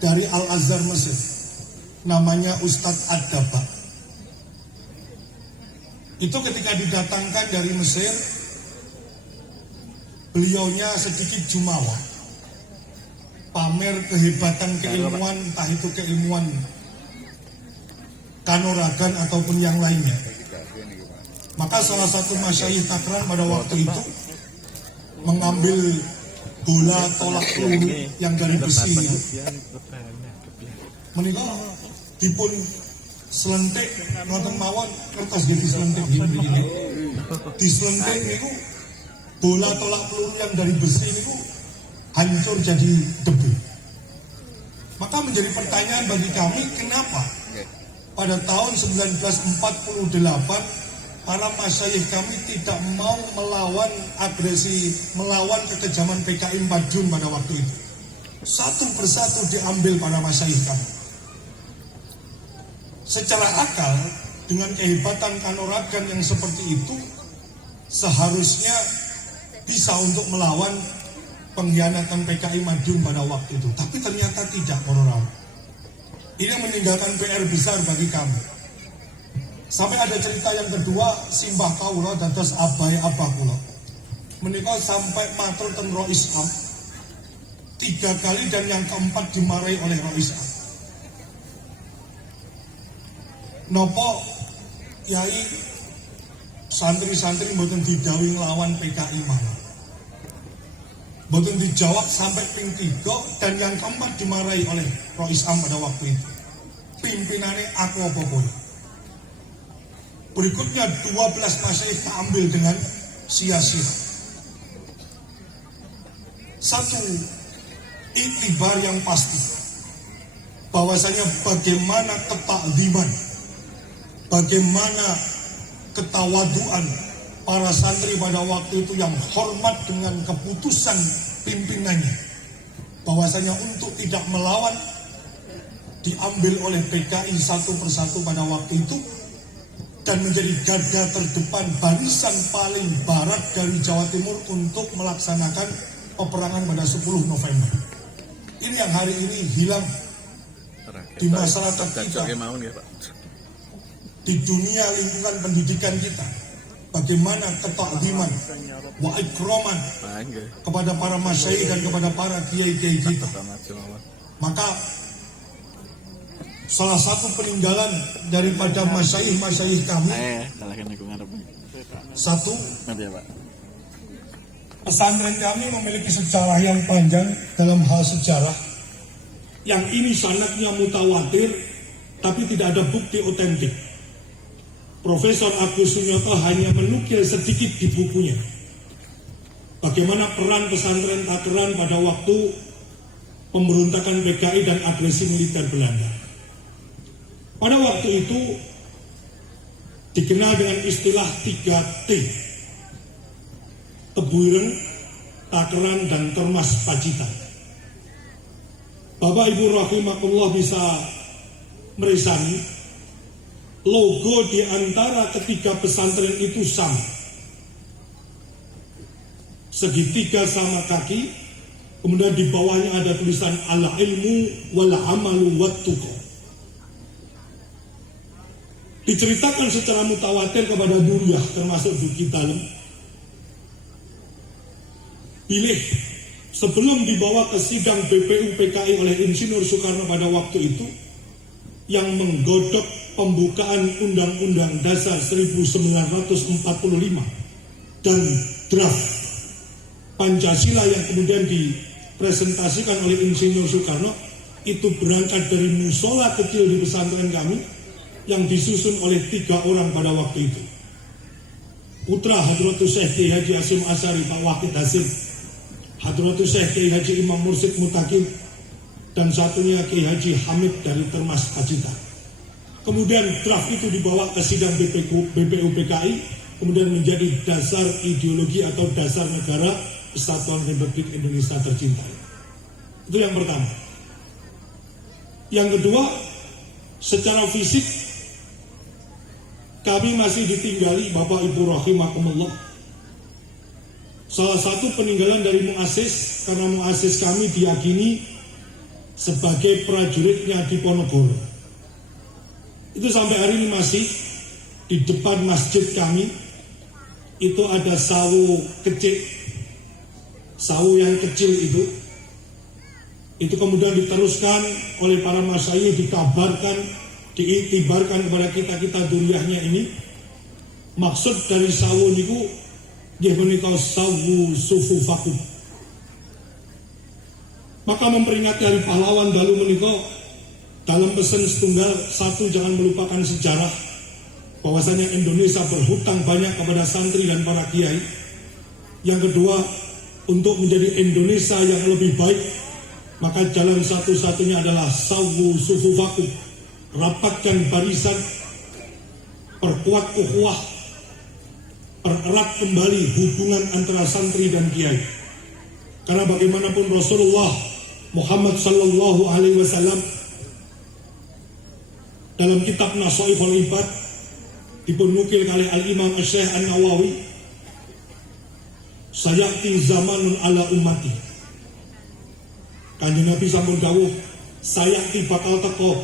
dari Al-Azhar Mesir, namanya Ustadz Ad-Daba. Itu ketika didatangkan dari Mesir, beliaunya sedikit jumawa, pamer kehebatan keilmuan, entah itu keilmuan kanuragan ataupun yang lainnya. Maka salah satu masyayikh Takran pada waktu itu mengambil bola tolak peluru yang dari besi itu, menikah dipun selentik nonton mawon kertas gitu selentik gini di selentik itu bola tolak peluru yang dari besi itu hancur jadi debu. Maka menjadi pertanyaan bagi kami, kenapa pada tahun 1948 para masyayikh kami tidak mau melawan agresi, melawan kekejaman PKI Madiun pada waktu itu. Satu persatu diambil para masyayikh kami. Secara akal, dengan kehebatan kanuragan yang seperti itu, seharusnya bisa untuk melawan pengkhianatan PKI Madiun pada waktu itu. Tapi ternyata tidak, orang. Ini meninggalkan PR besar bagi kami. Sampai ada cerita yang kedua, simbah kaulo dados abai abah kula. Menika sampai matur ten Rois Am 3 kali dan yang keempat dimarahi oleh Rois Am. Nopo yai santri-santri mboten didhawuhi nglawan PKI malah. Mboten dijawab sampai ping 3 dan yang keempat dimarahi oleh Rois Am pada waktu itu. Pimpinannya aku apa boleh. Berikutnya 12 masyayikh ambil dengan sia-sia. Satu iktibar yang pasti bahwasanya bagaimana ketakdiman, bagaimana ketawaduan para santri pada waktu itu yang hormat dengan keputusan pimpinannya, bahwasanya untuk tidak melawan diambil oleh PKI satu persatu pada waktu itu dan menjadi garda terdepan barisan paling barat dari Jawa Timur untuk melaksanakan peperangan pada 10 November. Ini yang hari ini hilang di masyarakat kita, di dunia lingkungan pendidikan kita. Bagaimana ketakdiman wa ikroman kepada para masyayikh dan kepada para kiai-kiai kita. Maka salah satu peninggalan daripada masyayikh kami, satu, pesantren kami memiliki sejarah yang panjang dalam hal sejarah, yang ini sanadnya mutawatir tapi tidak ada bukti otentik. Profesor Agus Sunyoto hanya menukil sedikit di bukunya bagaimana peran pesantren Takran pada waktu pemberontakan PKI dan agresi militer Belanda. Pada waktu itu dikenal dengan istilah 3T, Tebuireng, Takran, dan Termas Pacitan. Bapak Ibu rahimakumullah bisa merisani, logo di antara ketiga pesantren itu sama. Segitiga sama kaki, kemudian di bawahnya ada tulisan ala ilmu wala amalu wattuqa. Diceritakan secara mutawatir kepada Duriyah termasuk Duki Dalem, pilih sebelum dibawa ke sidang BPU PKI oleh Insinyur Soekarno pada waktu itu, yang menggodok pembukaan Undang-Undang Dasar 1945 dan draft Pancasila yang kemudian dipresentasikan oleh Insinyur Soekarno, itu berangkat dari musola kecil di pesantren kami yang disusun oleh 3 orang pada waktu itu. Putra Hadratus Syekh Kiai Haji Hasyim Asy'ari Pak Wahid Hasim, Hadratus Syekh Kiai Haji Imam Mursyid Mutakin, dan satunya Kiai Haji Hamid dari Termas Pacitan. Kemudian draft itu dibawa ke sidang BPU PKI, kemudian menjadi dasar ideologi atau dasar negara Kesatuan Republik Indonesia tercinta. Itu yang pertama. Yang kedua, secara fisik kami masih ditinggali Bapak Ibu rahimakumullah. Salah satu peninggalan dari muassis, karena muassis kami diyakini sebagai prajuritnya di Ponorogo. Itu sampai hari ini masih di depan masjid kami itu ada sawu kecil, sawu yang kecil itu kemudian diteruskan oleh para masyayikh, dikabarkan, diiktibarkan kepada kita duriahnya ini. Maksud dari sawu niku nggih menika sawu sufufakum. Maka memperingati hari pahlawan dalu menika dalam pesan setunggal, satu, jangan melupakan sejarah bahwasanya Indonesia berhutang banyak kepada santri dan para kiai. Yang kedua, untuk menjadi Indonesia yang lebih baik, maka jalan satu-satunya adalah sawu sufufakum, rapatkan barisan, perkuat ukhuwah, pererat kembali hubungan antara santri dan kiai. Karena bagaimanapun Rasulullah Muhammad sallallahu alaihi wasallam dalam kitab Nasaihul Ibad dipunukil oleh Al-Imam Syekh An-Nawawi, sayati zamanun ala ummati. Kanjeng Nabi sampun dawuh, sayati bakal teko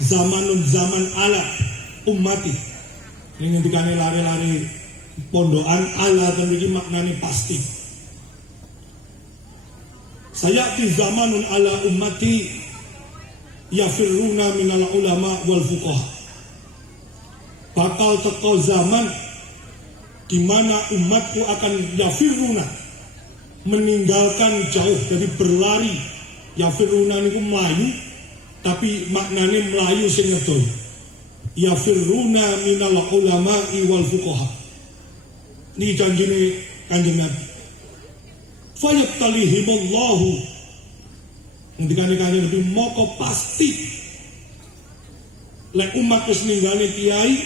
zamanun zaman ala ummati. Ini ngendikane lari-lari pondokan ala tentu maknane pasti. Sayati zamanun ala ummati yafirruna minal ulama wal fuqaha. Bakal teko zaman di mana umatku akan yafirruna, meninggalkan jauh, dari berlari. Yafirruna niku melayu, tapi maknanya melayu sing ngedoy. Yafirruna minal ulama wal fuqaha. Ini janjine Kanjeng Nabi. Fayabtalihimullahu, ngendikane Kanjeng Nabi, moko pasti lek umat wis ninggale kiai,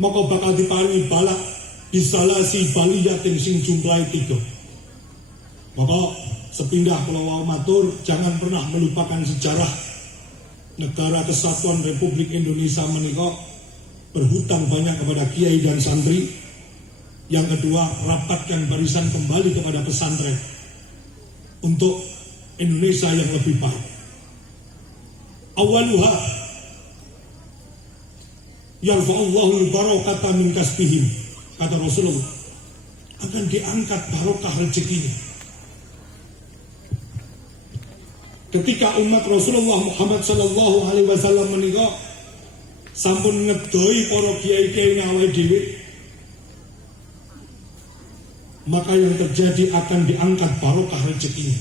moko bakal diparingi balak bisalasi baliyatin sing jumlahe 3. Maka sepindah kalau wau matur, jangan pernah melupakan sejarah negara kesatuan Republik Indonesia menika berhutang banyak kepada kiai dan santri. Yang kedua, rapatkan barisan kembali kepada pesantren untuk Indonesia yang lebih baik. Awaluha yarfa'ullahu al-barakata min kasbihim, kata Rasulullah, akan diangkat barokah rezekinya. Ketika umat Rasulullah Muhammad sallallahu alaihi wasallam menika sampun ngedoi para kiai-kiai awake dhewe, maka yang terjadi akan diangkat barokah rezekinya.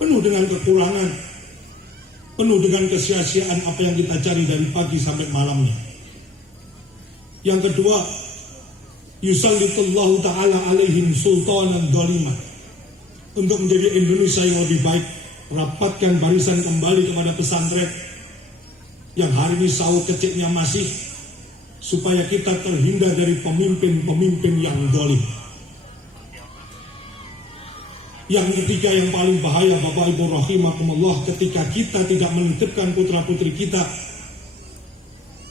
Penuh dengan kekurangan, penuh dengan kesia-siaan apa yang kita cari dari pagi sampai malamnya. Yang kedua, yusallitullahu ta'ala alaihim sultanan dhaliman. Untuk menjadi Indonesia yang lebih baik, rapatkan barisan kembali kepada pesantren yang hari ini sawu kecilnya masih, supaya kita terhindar dari pemimpin-pemimpin yang zalim. Yang ketiga yang paling bahaya, Bapak Ibu rahimakumullah, ketika kita tidak menitipkan putra-putri kita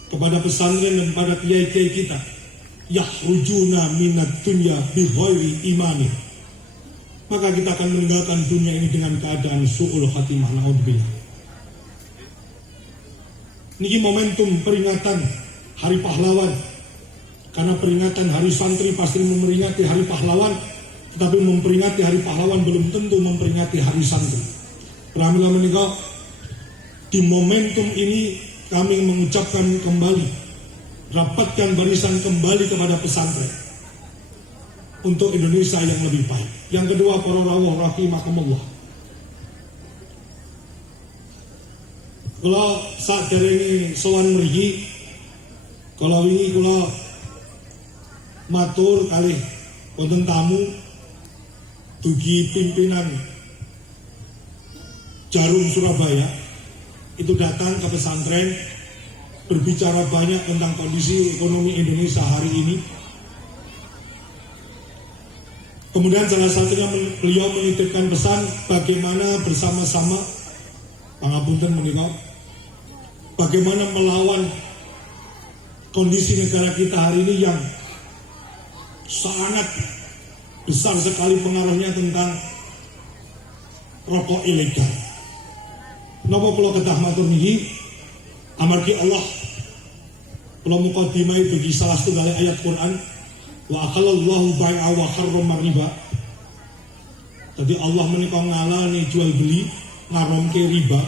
kepada pesantren dan pada kiai-kiai kita, yakhrujuna minad dunya bighairi imani, maka kita akan meninggalkan dunia ini dengan keadaan su'ul khatimah, naudzubillah. Niki momentum peringatan Hari Pahlawan. Karena peringatan Hari Santri pasti memperingati Hari Pahlawan, tetapi memperingati Hari Pahlawan belum tentu memperingati Hari Santri. Pramila menika di momentum ini kami mengucapkan kembali, rapatkan barisan kembali kepada pesantren untuk Indonesia yang lebih baik. Yang kedua, para rawuh rahimakumullah, kalau saat derenge sowan mriki, kalau ini kula matur kalih wonten tamu dugi pimpinan Jarum Surabaya itu datang ke pesantren berbicara banyak tentang kondisi ekonomi Indonesia hari ini. Kemudian salah satunya beliau menitipkan pesan bagaimana bersama-sama pangapunten menika, bagaimana melawan kondisi negara kita hari ini yang sangat besar sekali pengaruhnya tentang rokok ilegal. Napa kula kedah matur niki amargi Allah kula mukadimah bagi salah setunggal ayat Quran wa akhalallahu bai'a wa harrama riba. Tadi Allah menika ngalani jual beli, ngaramke riba.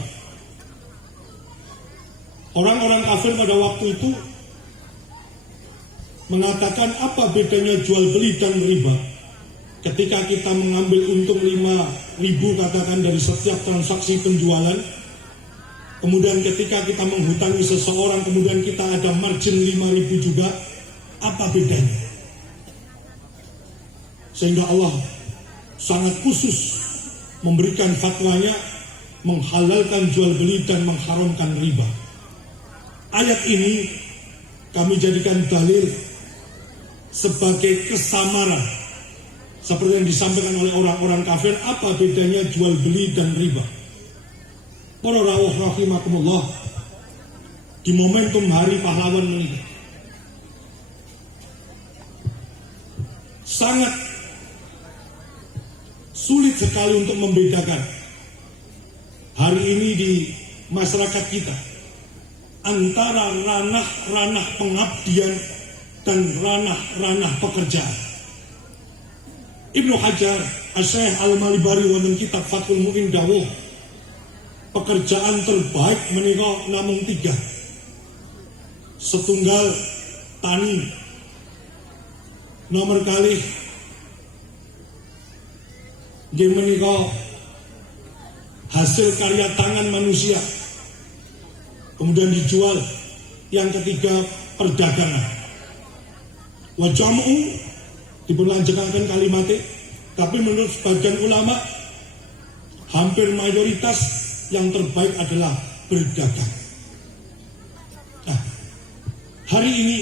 Orang-orang kafir pada waktu itu mengatakan apa bedanya jual beli dan riba. Ketika kita mengambil untung 5.000 katakan dari setiap transaksi penjualan, kemudian ketika kita menghutangi seseorang kemudian kita ada margin 5.000 juga, apa bedanya? Sehingga Allah sangat khusus memberikan fatwanya menghalalkan jual beli dan mengharamkan riba. Ayat ini kami jadikan dalil sebagai kesamaran seperti yang disampaikan oleh orang-orang kafir. Apa bedanya jual beli dan riba? Para rawuh rahimakumullah, di momentum Hari Pahlawan menikah sangat sulit sekali untuk membedakan hari ini di masyarakat kita antara ranah-ranah pengabdian dan ranah-ranah pekerjaan. Ibnu Hajar Asy-Syaikh Al-Malibari wonten kitab Fathul Mu'in dawuh pekerjaan terbaik menika namung 3. Setunggal tani, nomor kalih nggih menika hasil karya tangan manusia kemudian dijual. Yang ketiga perdagangan. Wa jam'u dipunlanjutaken kalimatnya, tapi menurut sebagian ulama hampir mayoritas yang terbaik adalah berdagang. Nah, hari ini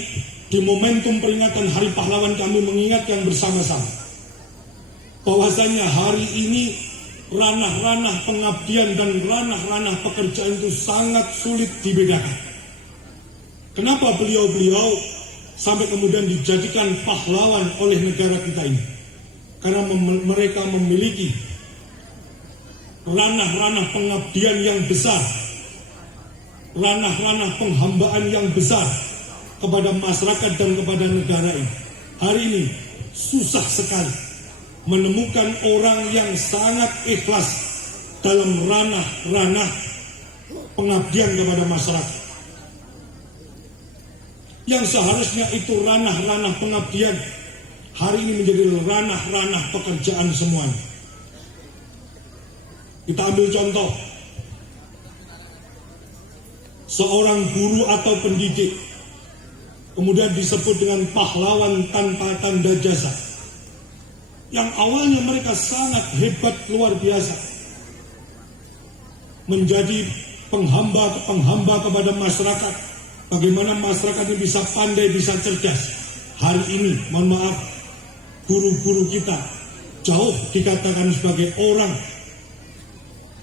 di momentum peringatan Hari Pahlawan kami mengingatkan bersama-sama bahwasanya hari ini ranah-ranah pengabdian dan ranah-ranah pekerjaan itu sangat sulit dibedakan. Kenapa beliau-beliau sampai kemudian dijadikan pahlawan oleh negara kita ini? Karena mereka memiliki ranah-ranah pengabdian yang besar, ranah-ranah penghambaan yang besar kepada masyarakat dan kepada negara ini. Hari ini susah sekali menemukan orang yang sangat ikhlas dalam ranah-ranah pengabdian kepada masyarakat. Yang seharusnya itu ranah-ranah pengabdian, hari ini menjadi ranah-ranah pekerjaan semuanya. Kita ambil contoh, seorang guru atau pendidik kemudian disebut dengan pahlawan tanpa tanda jasa. Yang awalnya mereka sangat hebat luar biasa, menjadi penghamba kepada masyarakat. Bagaimana masyarakat ini bisa pandai, bisa cerdas. Hari ini, mohon maaf, guru-guru kita jauh dikatakan sebagai orang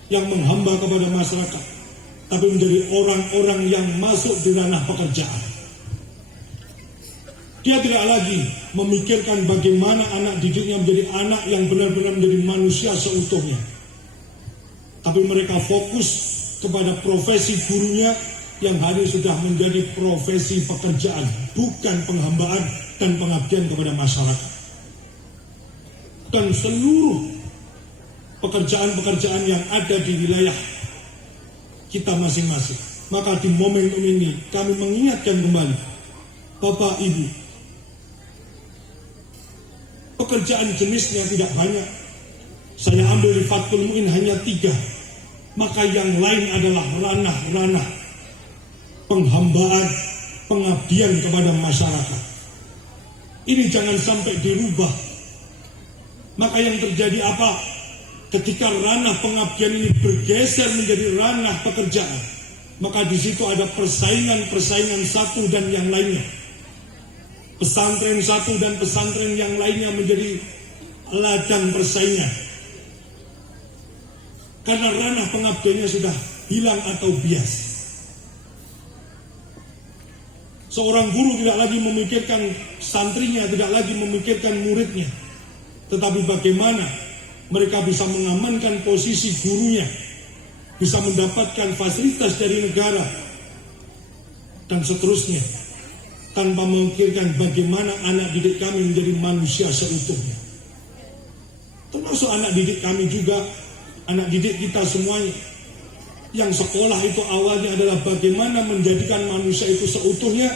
yang menghamba kepada masyarakat, tapi menjadi orang-orang yang masuk di ranah pekerjaan. Dia tidak lagi memikirkan bagaimana anak didiknya menjadi anak yang benar-benar menjadi manusia seutuhnya, tapi mereka fokus kepada profesi gurunya yang hari sudah menjadi profesi pekerjaan, bukan penghambaan dan pengabdian kepada masyarakat. Dan seluruh pekerjaan-pekerjaan yang ada di wilayah kita masing-masing. Maka di momentum ini kami mengingatkan kembali, Bapak Ibu, pekerjaan jenisnya tidak banyak. Saya ambil di Fathul Mu'in hanya 3. Maka yang lain adalah ranah-ranah penghambaan, pengabdian kepada masyarakat. Ini jangan sampai dirubah. Maka yang terjadi apa? Ketika ranah pengabdian ini bergeser menjadi ranah pekerjaan, maka di situ ada persaingan satu dan yang lainnya. Pesantren satu dan pesantren yang lainnya menjadi ladang persaingan. Karena ranah pengabdiannya sudah hilang atau bias. Seorang guru tidak lagi memikirkan santrinya, tidak lagi memikirkan muridnya, tetapi bagaimana mereka bisa mengamankan posisi gurunya, bisa mendapatkan fasilitas dari negara, dan seterusnya, tanpa memikirkan bagaimana anak didik kami menjadi manusia seutuhnya. Termasuk anak didik kami juga, anak didik kita semuanya, yang sekolah itu awalnya adalah bagaimana menjadikan manusia itu seutuhnya,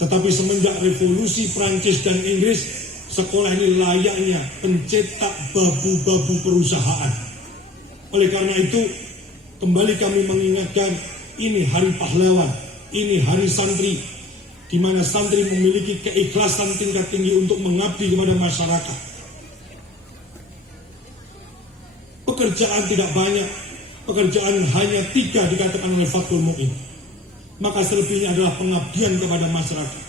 tetapi semenjak revolusi Prancis dan Inggris, sekolah ini layaknya pencetak babu-babu perusahaan. Oleh karena itu, kembali kami mengingatkan, ini hari pahlawan, ini hari santri, di mana santri memiliki keikhlasan tingkat tinggi untuk mengabdi kepada masyarakat. Pekerjaan tidak banyak, pekerjaan hanya 3 dikatakan oleh Fathul Mu'in. Maka selebihnya adalah pengabdian kepada masyarakat.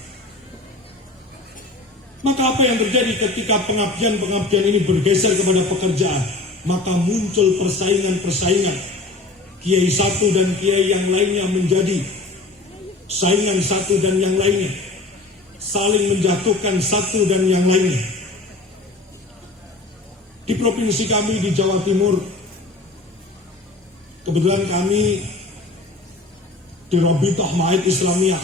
Maka apa yang terjadi ketika pengabdian ini bergeser kepada pekerjaan? Maka muncul persaingan-persaingan. Kiai satu dan kiai yang lainnya menjadi saingan satu dan yang lainnya, saling menjatuhkan satu dan yang lainnya. Di provinsi kami di Jawa Timur, kebetulan kami di Robitoh Maid Islamiyah,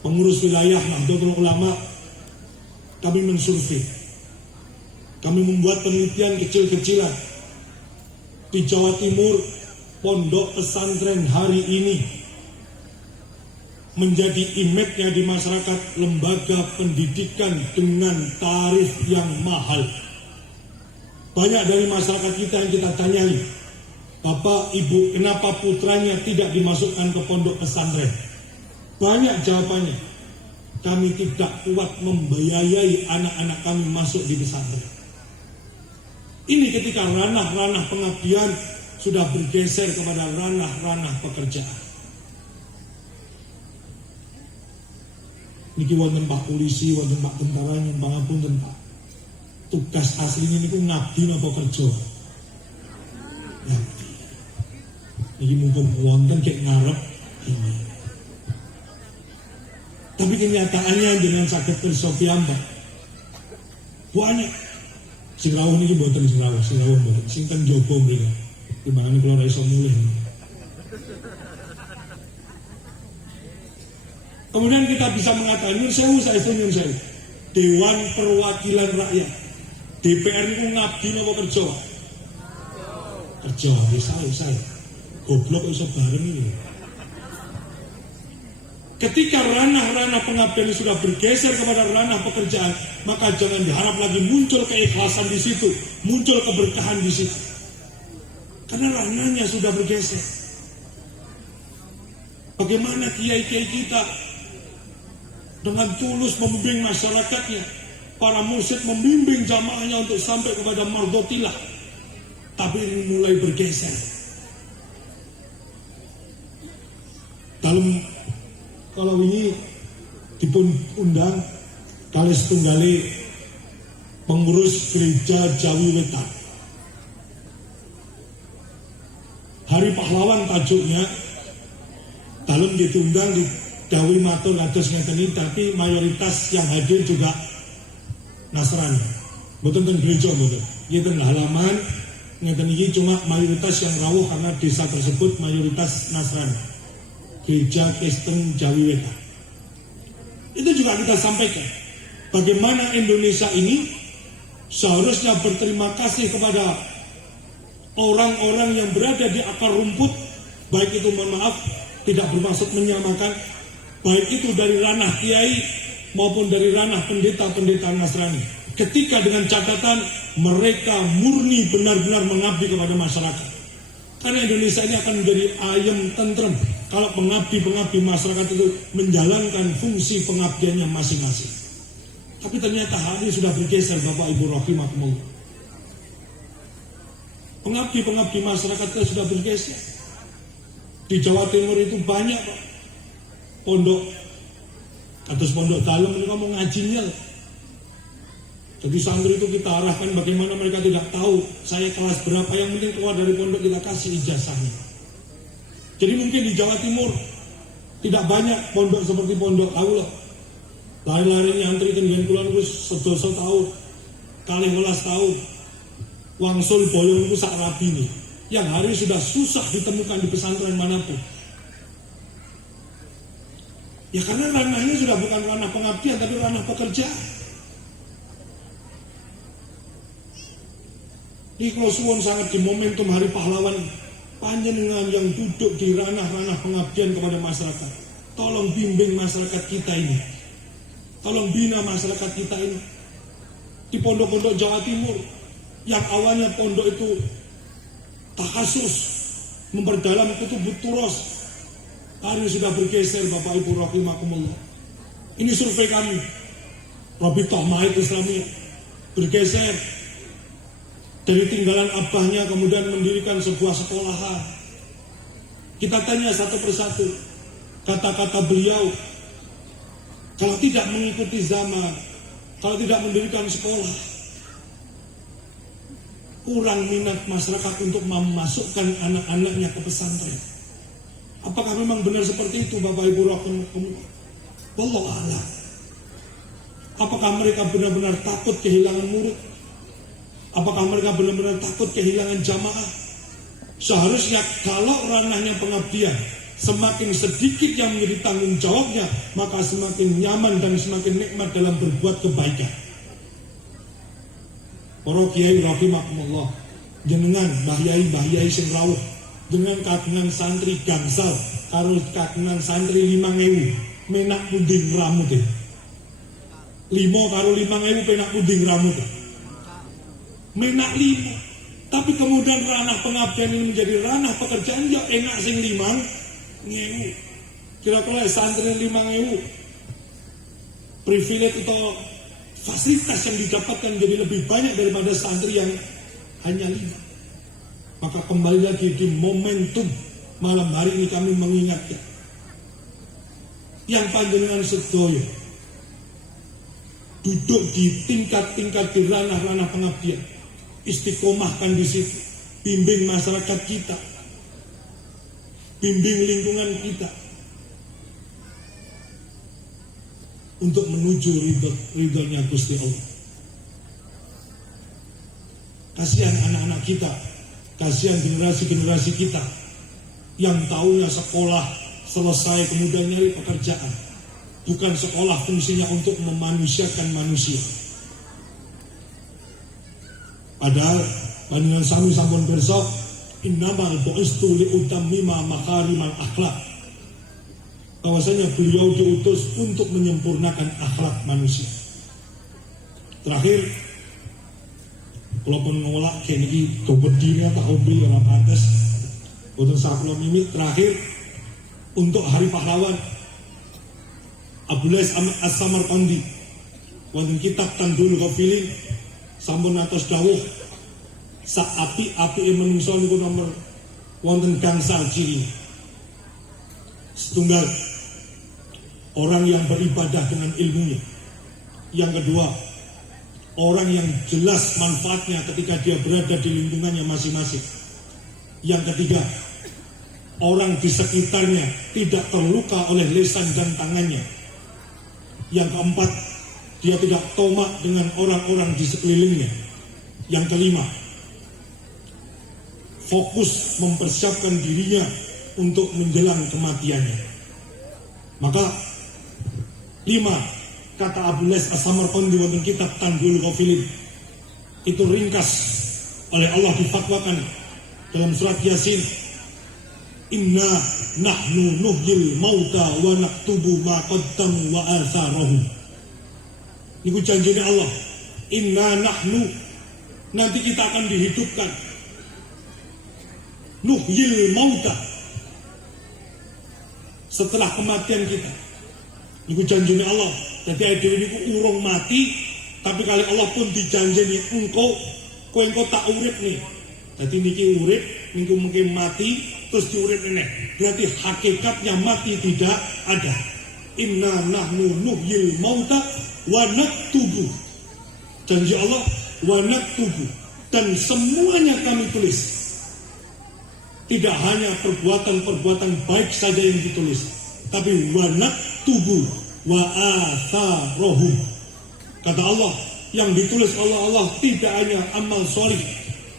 pengurus wilayah Nahdlatul Ulama, kami mensurvei, kami membuat penelitian kecil-kecilan di Jawa Timur. Pondok pesantren hari ini menjadi image-nya di masyarakat lembaga pendidikan dengan tarif yang mahal. Banyak dari masyarakat kita yang kita tanyai, Bapak, Ibu, kenapa putranya tidak dimasukkan ke pondok pesantren? Banyak jawabannya, kami tidak kuat membiayai anak-anak kami masuk di pesantren. Ini ketika ranah-ranah pengabdian sudah bergeser kepada ranah-ranah pekerjaan. Niki wonten Pak Polisi, wonten Pak Tentara, nyumbang ngapunten Pak. Tugas aslinya niku ngabdi napa kerja? Ngabdi. Niki mungkin wonten kek ngarep ini. Tapi kenyataannya dengan sakit pirsa piyambak. Banyak. Sing rawuh niki mboten sing rawuh mboten. Sing ten jaba mriki. Gimana nih kalau iso mulih? Kemudian kita bisa mengatakan nyun sewu, Dewan Perwakilan Rakyat, DPR itu ngabdi napa kerja? Kerja, saya. Goblok iso bareng ini. Ketika ranah-ranah pengabdian sudah bergeser kepada ranah pekerjaan, maka jangan diharap lagi muncul keikhlasan di situ, muncul keberkahan di situ. Karena ranahnya sudah bergeser. Bagaimana kiai-kiai kita dengan tulus membimbing masyarakatnya, para mursyid membimbing jamaahnya untuk sampai kepada mardotilah. Tapi ini mulai bergeser. Kalau ini dipun undang kali setunggali pengurus gereja Jawi Wetan. Hari Pahlawan tajuknya, dalam ditundang di Dawi Matur atas ngeten, tapi mayoritas yang hadir juga Nasrani. Betul kan gereja betul. Ngeten halaman ngeten iki cuma mayoritas yang rawuh karena desa tersebut mayoritas Nasrani. Gereja Kristen Jawi Wetan. Itu juga kita sampaikan. Bagaimana Indonesia ini seharusnya berterima kasih kepada orang-orang yang berada di akar rumput, baik itu mohon maaf tidak bermaksud menyamakan, baik itu dari ranah kiai maupun dari ranah pendeta-pendeta Nasrani. Ketika dengan catatan mereka murni benar-benar mengabdi kepada masyarakat. Karena Indonesia ini akan menjadi ayem tentrem kalau pengabdi-pengabdi masyarakat itu menjalankan fungsi pengabdiannya masing-masing. Tapi ternyata hari ini sudah bergeser Bapak Ibu rahimakumullah. Pengabdi-pengabdi masyarakat kita sudah bergeser. Di Jawa Timur itu banyak Pak. Pondok atas pondok dalam ini ngomong ngajinya. Jadi santri itu kita arahkan bagaimana mereka tidak tahu saya kelas berapa, yang penting keluar dari pondok kita kasih ijazahnya. Jadi mungkin di Jawa Timur tidak banyak pondok seperti pondok Aula. Lari-lari nyantri dengan kulon terus sedoso tahun, kali 12 tahun. wangsul boyong itu sak rabi nih, yang hari sudah susah ditemukan di pesantren manapun. Ya karena ranahnya sudah bukan ranah pengabdian, tapi ranah pekerjaan. Di kalau suwun sangat di momentum Hari Pahlawan, panjenengan yang duduk di ranah-ranah pengabdian kepada masyarakat, tolong bimbing masyarakat kita ini, tolong bina masyarakat kita ini. Di pondok-pondok Jawa Timur, yang awalnya pondok itu takhasus, memperdalam kutubut turos, hari ini sudah bergeser Bapak Ibu rahimakumullah. Ini survei kami, Rabithah Mahid Islamiyah, bergeser dari tinggalan abahnya kemudian mendirikan sebuah sekolahan. Kita tanya satu persatu, kata-kata beliau, kalau tidak mengikuti zaman, kalau tidak mendirikan sekolah, kurang minat masyarakat untuk memasukkan anak-anaknya ke pesantren. Apakah memang benar seperti itu Bapak Ibu rahimakumullah? Wallahu a'lam. Apakah mereka benar-benar takut kehilangan murid? Apakah mereka benar-benar takut kehilangan jamaah? Seharusnya kalau ranahnya pengabdian, semakin sedikit yang menjadi tanggung jawabnya, maka semakin nyaman dan semakin nikmat dalam berbuat kebaikan. Para kiai rahimakumullah, jenengan bahyai sing rawuh, dengan kagungan santri gangsal karo kagungan santri 5.000 menak puding ramute. 5 karo 5.000 penak puding ramute. Menak 5. Tapi kemudian ranah pengabdian ini menjadi ranah pekerjaan, ya enak sing 5.000. Kira-kira santri 5.000 privilege atau fasilitas yang didapatkan jadi lebih banyak daripada santri yang hanya 5. Maka kembali lagi di momentum malam hari ini kami mengingatkan yang panjenengan sedoyo duduk di tingkat-tingkat di ranah-ranah pengabdian, istiqomahkan di situ, bimbing masyarakat kita, bimbing lingkungan kita untuk menuju ridhonya Gusti Allah. Kasihan anak-anak kita, kasihan generasi-generasi kita yang tahunya sekolah selesai kemudian nyari pekerjaan. Bukan sekolah fungsinya untuk memanusiakan manusia. Padahal panjenengan sami sampun pirsa, innamal bu'istu liutammima makarimal akhlak. Bahwasanya beliau diutus untuk menyempurnakan akhlak manusia. Terakhir, walaupun ngolak kayak ini dobedine tak hobi ora pantes. Untuk saklo mimit terakhir untuk Hari Pahlawan, Abdullah As-Samarqandi wonten kitab Tandul Ghafilin sampun atos dawuh sak api-api menungso niku nomor wonten gangsal ciri. Setunggal, orang yang beribadah dengan ilmunya. Yang kedua, orang yang jelas manfaatnya ketika dia berada di lingkungannya masing-masing. Yang ketiga, orang di sekitarnya tidak terluka oleh lisan dan tangannya. Yang keempat, dia tidak tomak dengan orang-orang di sekelilingnya. Yang kelima, fokus mempersiapkan dirinya untuk menjelang kematiannya. Maka 5, kata Abdullah As-Samarqandi wonten kitab Tandul Ghafilin, itu ringkas oleh Allah difatwakan dalam surat Yasin, inna nahnu nuhyil mauta wa naktubu ma qaddamu wa atharahum. Niku janjine Allah, inna nahnu, nanti kita akan dihidupkan, nuhyil mauta, setelah kematian kita. Niku janjine Allah. Jadi adewe niku urung mati, tapi kali Allah pun dijanjeni engkau tak urip nih. Jadi niki urip, niku mungkin mati, terus diurip ini. Berarti hakikatnya mati tidak ada. Inna nahnu nuhyil mauta wa naktubu. Janji Allah, wa naktubu, dan semuanya kami tulis. Tidak hanya perbuatan-perbuatan baik saja yang ditulis, tapi wa naktubu wa atharohum. Kata Allah, yang ditulis oleh Allah tidak hanya amal solih,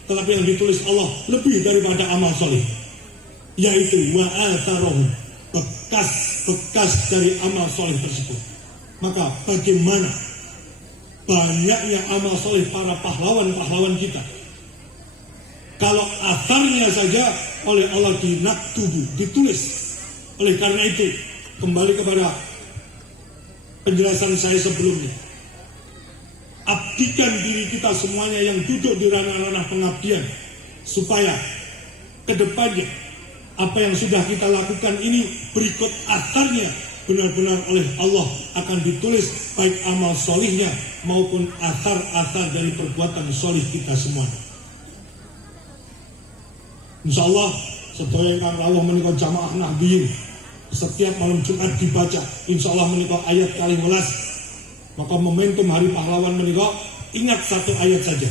tetapi yang ditulis Allah lebih daripada amal soleh, yaitu wa atharohum, bekas-bekas dari amal soleh tersebut. Maka bagaimana banyaknya amal soleh para pahlawan-pahlawan kita, kalau atharnya saja oleh Allah dinaktubu, ditulis. Oleh karena itu, kembali kepada penjelasan saya sebelumnya, abdikan diri kita semuanya yang duduk di ranah-ranah pengabdian, supaya kedepannya apa yang sudah kita lakukan ini berikut atharnya benar-benar oleh Allah akan ditulis, baik amal solihnya maupun athar-athar dari perbuatan solih kita semua. Insya Allah sedaya ingkang rawuh menika jamaah nahdiyin, setiap malam Jumat dibaca insya Allah menika ayat kali 11. Maka momentum hari pahlawan menika ingat satu ayat saja,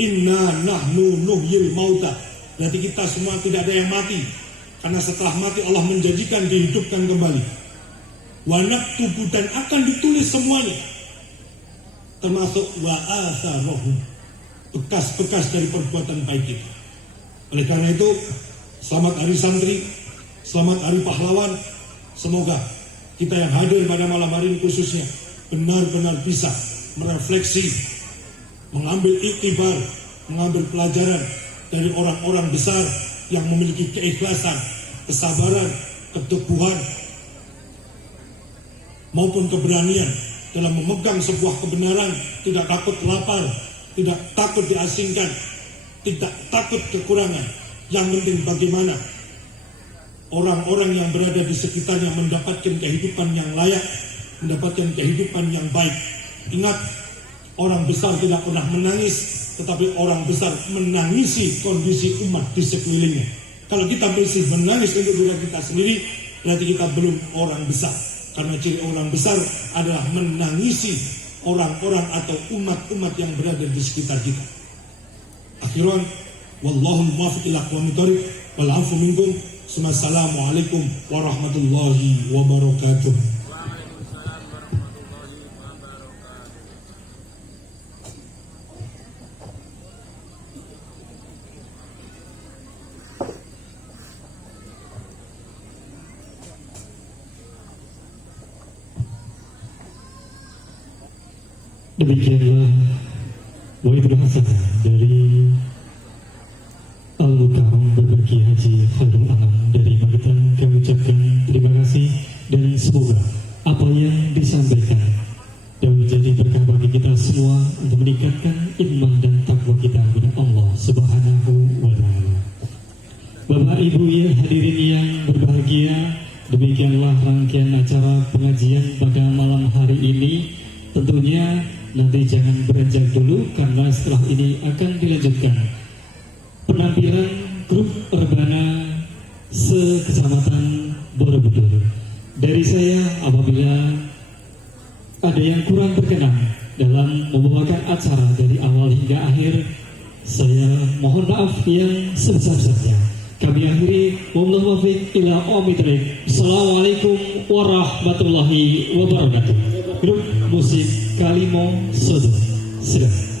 inna nahnu nuhyil mauta. Berarti kita semua tidak ada yang mati, karena setelah mati Allah menjanjikan dihidupkan kembali. Wa naktubu, dan akan ditulis semuanya, termasuk wa atharohum, bekas-bekas dari perbuatan baik kita. Oleh karena itu, selamat hari santri, selamat hari pahlawan. Semoga kita yang hadir pada malam hari ini khususnya benar-benar bisa merefleksi, mengambil iktibar, mengambil pelajaran dari orang-orang besar yang memiliki keikhlasan, kesabaran, keteguhan, maupun keberanian dalam memegang sebuah kebenaran, tidak takut lapar, tidak takut diasingkan, tidak takut kekurangan. Yang penting bagaimana orang-orang yang berada di sekitarnya mendapatkan kehidupan yang layak, mendapatkan kehidupan yang baik. Ingat, orang besar tidak pernah menangis, tetapi orang besar menangisi kondisi umat di sekelilingnya. Kalau kita masih menangis untuk diri kita sendiri, berarti kita belum orang besar. Karena ciri orang besar adalah menangisi orang-orang atau umat-umat yang berada di sekitar kita. Akhiran, wallahul muwaffiq ila aqwamit thoriq, wal 'afu minkum. Assalamualaikum warahmatullahi wabarakatuh. Demikianlah Waibul Hasan dari Al-Mukarram berbagi Haji Khairul Anam dari Magetan. Kami ucapkan terima kasih dan semoga apa yang disampaikan dan menjadi berkah bagi kita semua untuk meningkatkan iman dan takwa kita kepada Allah Subhanahu wa Ta'ala. Bapak Ibu yang hadirin yang berbahagia, demikianlah rangkaian acara pengajian pada malam hari ini. Tentunya nanti jangan beranjak dulu, karena setelah ini akan dilanjutkan penampilan grup Rebana se-Kecamatan Borobudur. Dari saya, apabila ada yang kurang berkenan dalam membawakan acara dari awal hingga akhir, saya mohon maaf yang sebesar-besarnya. Kami akhiri, wallahu muwaffiq ila aqwamit thoriq. Assalamualaikum warahmatullahi wabarakatuh. Grup musik Kalimo Sodo, silakan.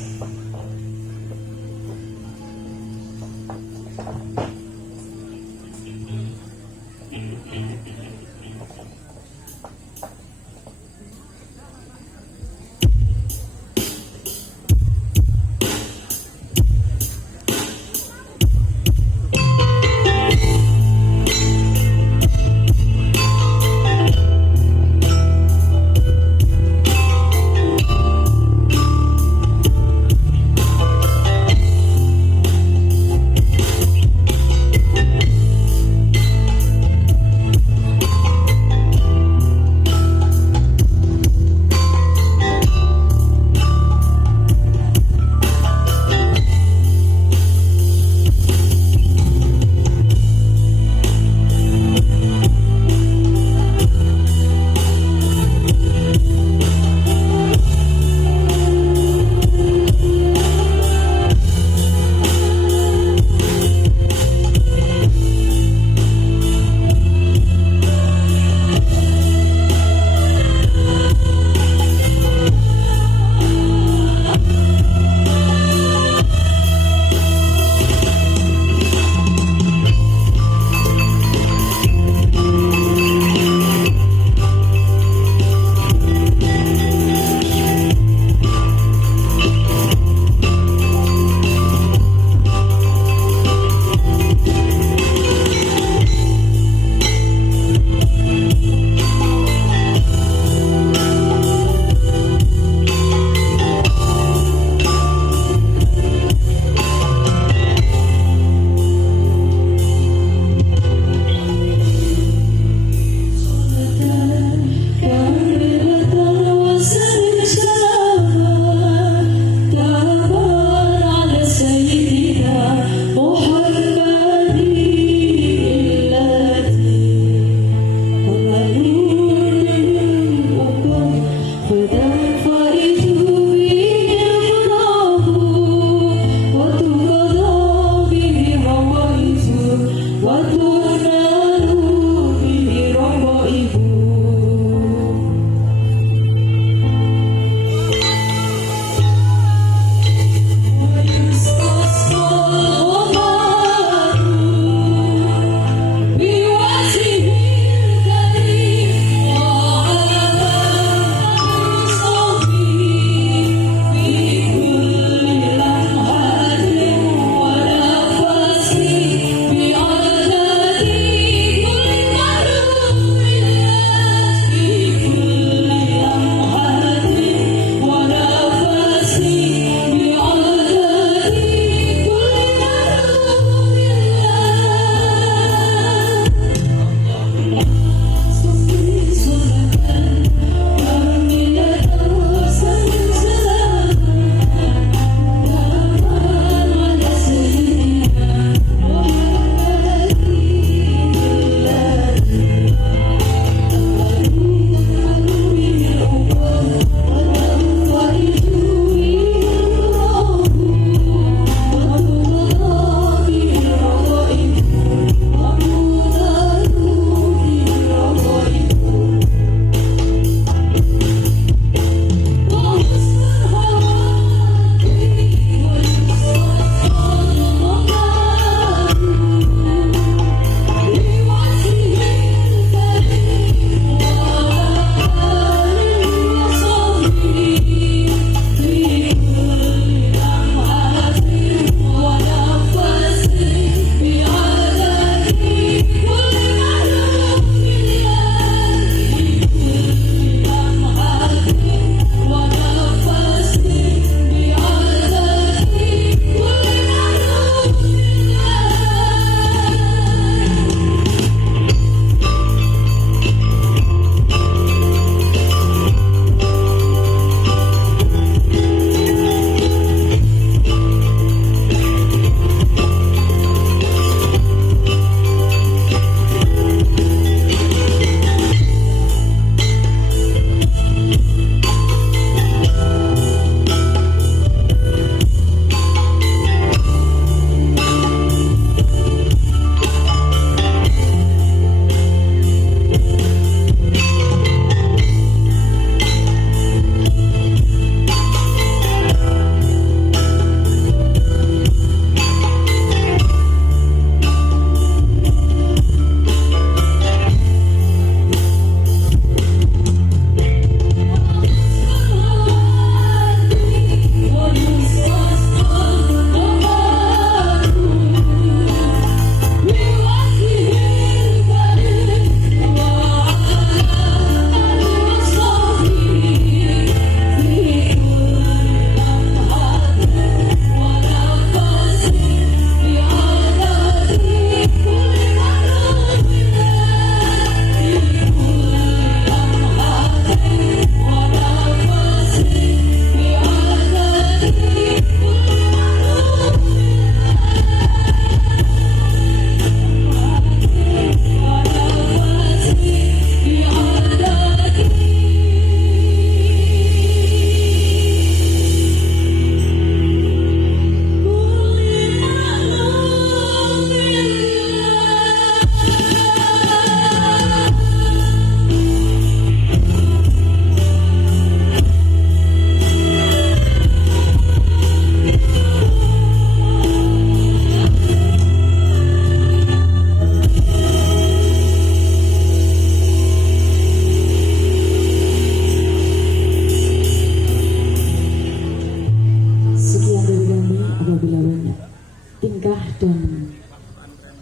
tingkah dan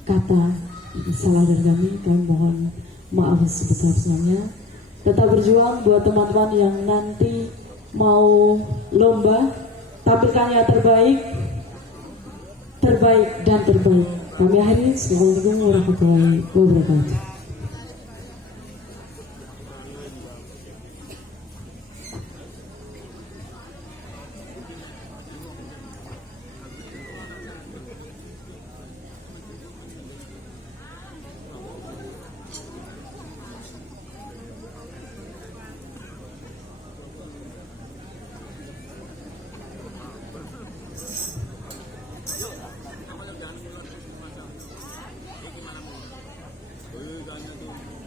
kata salah dari kami mohon maaf sebesar-besarnya. Tetap berjuang buat teman-teman yang nanti mau lomba, tampilkan yang terbaik dan terbaik. Kami akhiri. Assalamualaikum warahmatullahi wabarakatuh. Jangan